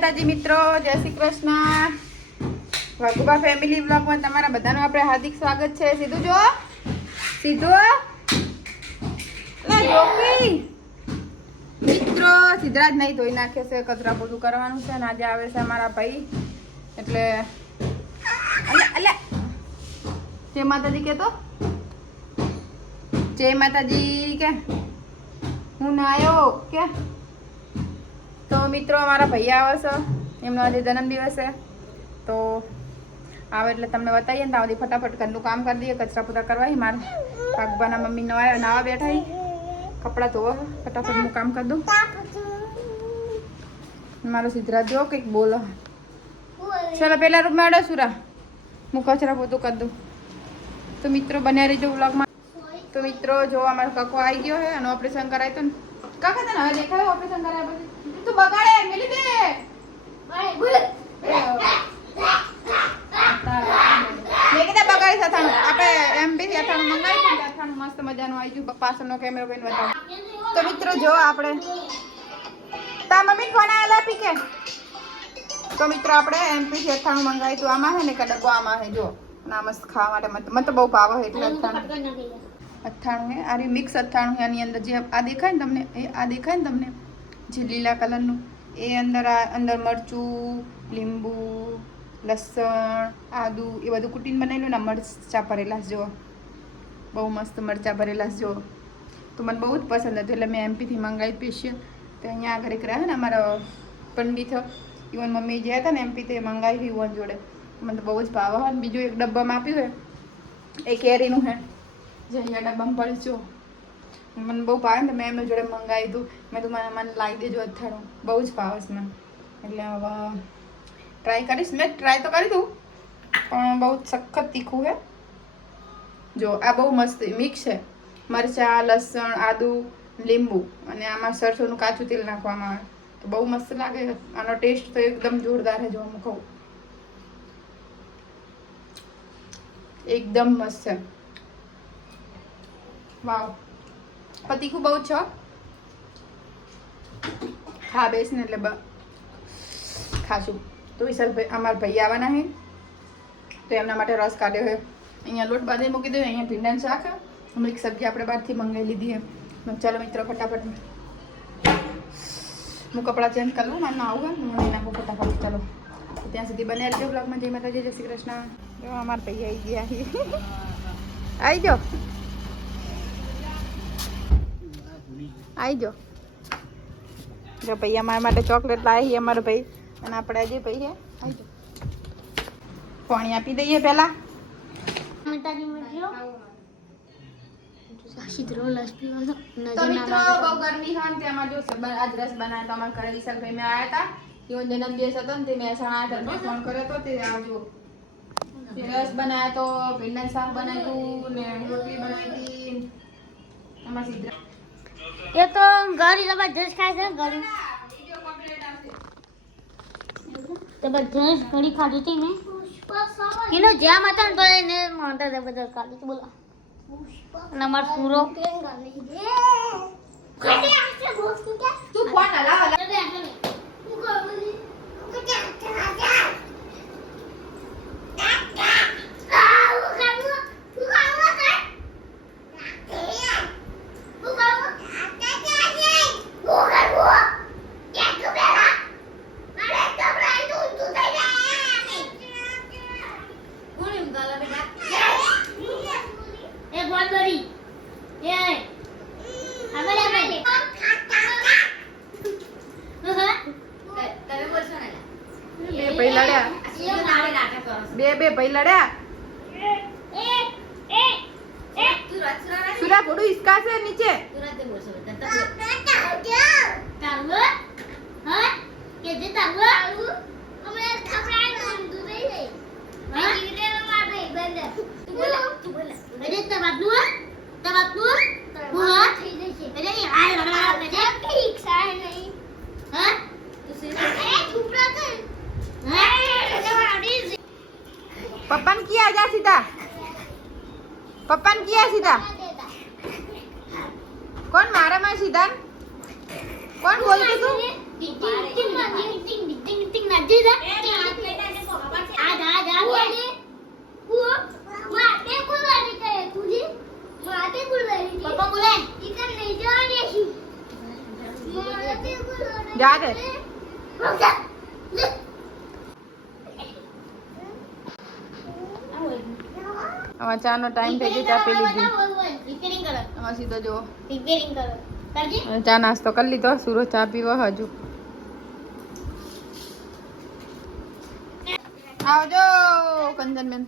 માતાજી મિત્રો, જય શ્રી કૃષ્ણ. વાઘુબા ફેમિલી બ્લોગમાં તમારા બધાનું આપણે હાર્દિક સ્વાગત છે. સીધું જો, મિત્રો સિદ્ધરાજ નહીં ધોઈ નાખે છે, કચરા બધું કરવાનું છે. અને આજે આવે છે અમારા ભાઈ, એટલે જય માતાજી કે જય માતાજી કે હું ના આવ્યો કે. તો મિત્રો અમારા ભાઈ આવે છે, એમનો આજે જન્મદિવસ છે. તો આવે એટલે તમને બતાવીએ ને ત્યાં ફટાફટ ઘરનું કામ કરી દઈએ, કચરા પૂરા કરવા. મારા ભાગવાના મમ્મી નાવા બેઠા, કપડાં ધોવા, ફટાફટ હું કામ કરી દઉં. મારો સિદ્ધરાજ જો કંઈક બોલો. ચાલો પેલા રૂમ મેળો સુરા, હું કચરા પોતું કરી દઉં. તો મિત્રો બન્યા રહીજો વ્લોગમાં. તો મિત્રો જો અમારો કાકો આવી ગયો છે અને ઓપરેશન કરાય તો કાકા તને હવે દેખાય ઓપરેશન કરાયા પછી તું બગાડે મેલી દે મેં કીધા બગાડી અથાણું આપણે એમપી અથાણું મંગાવી છે. અથાણું મસ્ત મજાનું આવી ગયું. પાછળનો કેમેરો કઈને બતાવો. તો મિત્રો જો આપણે તા મમ્મી ફોન આવેલા પી કે. તો મિત્રો આપણે એમપી થી અથાણું મંગાવી હતું. આમાં છે ને કે ડબ્બો આમાં છે જો, ના મસ્ત ખાવા માટે મને તો બહુ ભાવ છે એટલે અથાણું હે. આ મિક્સ અથાણું છે. આની અંદર જે આ દેખાય ને તમને, આ દેખાય ને તમને જે લીલા કલરનું, એ અંદર મરચું, લીંબુ, લસણ, આદુ એ બધું કૂટીને બનાવેલું ને મરચાં ભરેલા જો, બહુ મસ્ત મરચાં ભરેલા જો. તો મને બહુ જ પસંદ હતું એટલે મેં એમપીથી મંગાવી સ્પેશિયલ. તો અહીંયા આગળ એક રહ્યા ને અમારા પંડિત ઇવન મમ્મી જે હતા ને એમપીથી મંગાવી ઇવન જોડે. મને તો બહુ જ ભાવ હોય. બીજું એક ડબ્બામાં આપ્યું છે, એ કેરીનું છે જે અહીંયા ડબ્બામાં પડે જો. મને બહુ ભાવે ને મેં એમની જોડે મંગાવી હતું. મેં તો મને લાવી દેજો અથાણું, બહુ જ ભાવે છે મને. એટલે હવે ટ્રાય કરીશ. મેં ટ્રાય તો કરી દઉં પણ બહુ સખત તીખું છે જો. આ બહુ મસ્ત મિક્સ છે, મરચાં, લસણ, આદુ, લીંબુ અને આમાં સરસોનું કાચું તેલ નાખવામાં આવે તો બહુ મસ્ત લાગે. આનો ટેસ્ટ તો એકદમ જોરદાર છે. જો હું કહું એકદમ મસ્ત છે. વાવ, તીખું બહુ છો ખા બેસ ને એટલે ખાશું. તો વિશાલભાઈ અમારા ભાઈ આવવાના છે તો એમના માટે રસ કાઢ્યો છે. અહીંયા લોટ બાંધી મૂકી દઉં. અહીંયા ભીંડાનું શાક, મિક્સ સબ્જી આપણે બહારથી મંગાવી લીધી છે. ચાલો મિત્રો ફટાફટ હું કપડાં ચેન્જ કરી લઉં. મારે આવું હું નહીં નાખું ફટાફટ. ચાલો ત્યાં સુધી બન્યા રહેજો બ્લોગમાં. જય માતાજી, જય શ્રી કૃષ્ણ. જો અમારા ભાઈ આવી ગયા, આવી જાઓ, આવી જાઓ. જો ભાઈ અમારા માટે ચોકલેટ લાવી અમારો ભાઈ, અને આપણે આજે ભાઈ હે આવી જાઓ. પાણી આપી દઈએ પહેલા. તો મિત્રો બહુ ગરમી હોય ને તેમાં જો આજ રસ બનાવ્યો તો અમારા ઘરે વિશાલભાઈ મેં આવ્યા હતા. એવો જન્મદિવસ હતો ને તે મહેસાણા આવ્યા હતા, ફોન કર્યો હતો તે આવજો. રસ બનાવ્યો તો, ભીંડાનું શાક બનાવ્યું ને રોટલી બનાવી હતી. એમાં સીધા એ તો ગરી જબરજસ્ત ખાય છે. ગરી જબરજસ્ત ઘડી ખાધી હતી મેં. એનો જેમ હતા ને તો એને માનતા જબરજસ્ત ખાધી હતી. બોલો અને અમાર પૂરો તું ફોન હલાવ બે ભાઈ લડ્યા. સુરા થોડું હિસકા છે નીચે. पप्पा ने किया जा सीधा, पप्पा ने किया सीधा. कौन मारा मैं सीधा? कौन बोलते तू? જી જા આ જા બોલે માતે બોલાવી કે તુલી માતે બોલાવી પપ્પા બોલે ઈકન નહીં જવાની છે માતે બોલાવી જા દે હવે ચાનો ટાઈમ થઈ ગયો ચા પી લીધી રિપેરિંગ કરો હવે સીધો જો રિપેરિંગ કરો કરજી ચા નાસ્તો કરી લીધો સુરજ ચા પીવો હજુ આવજો કંચનબેન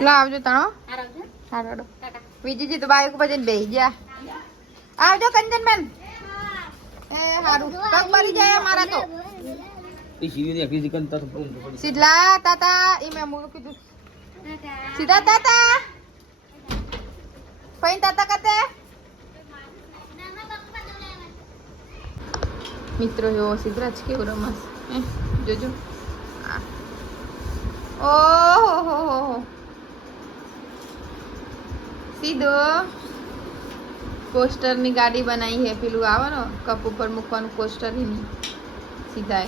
લા આવજો તાણો હારો વિજીજી તો બાઈક ઉપર જઈને બેસી ગયા આવજો કંચનબેન એ હારું પગ મરી જાય મારા તો સીધલા તાતા ઈ મેં મૂળ કીધું સીધા તાતા ફઈન તાતા કતે મિત્રો જો સિદ્ધરાજ કેવું રમસ જોજો ઓહો સીધો પોસ્ટર ની ગાડી બનાવી હે પેલું આવે ને કપ ઉપર મૂકવાનું પોસ્ટર ની સીધા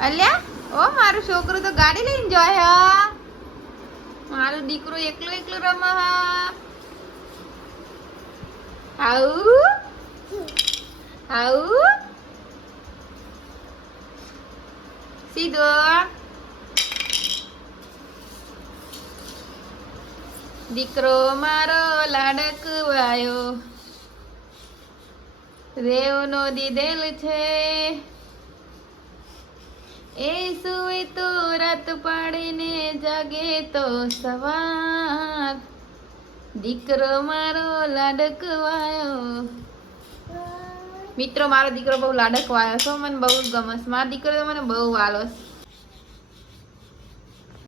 અલ્યા ઓ મારું છોકરું તો ગાડી લઈને જાય હા મારું દીકરો એકલો રમે હા આવું સીધો દીકરો મારો લાડકવાયો રેવનો દીધેલ છે એ સુવે તો રાત પાડીને જાગે તો સવાર દીકરો મારો લાડકવાયો મિત્રો મારો દીકરો બહુ લાડકવાયો છો મને બહુ ગમસ મારો દીકરો તો મને બહુ વાલો છે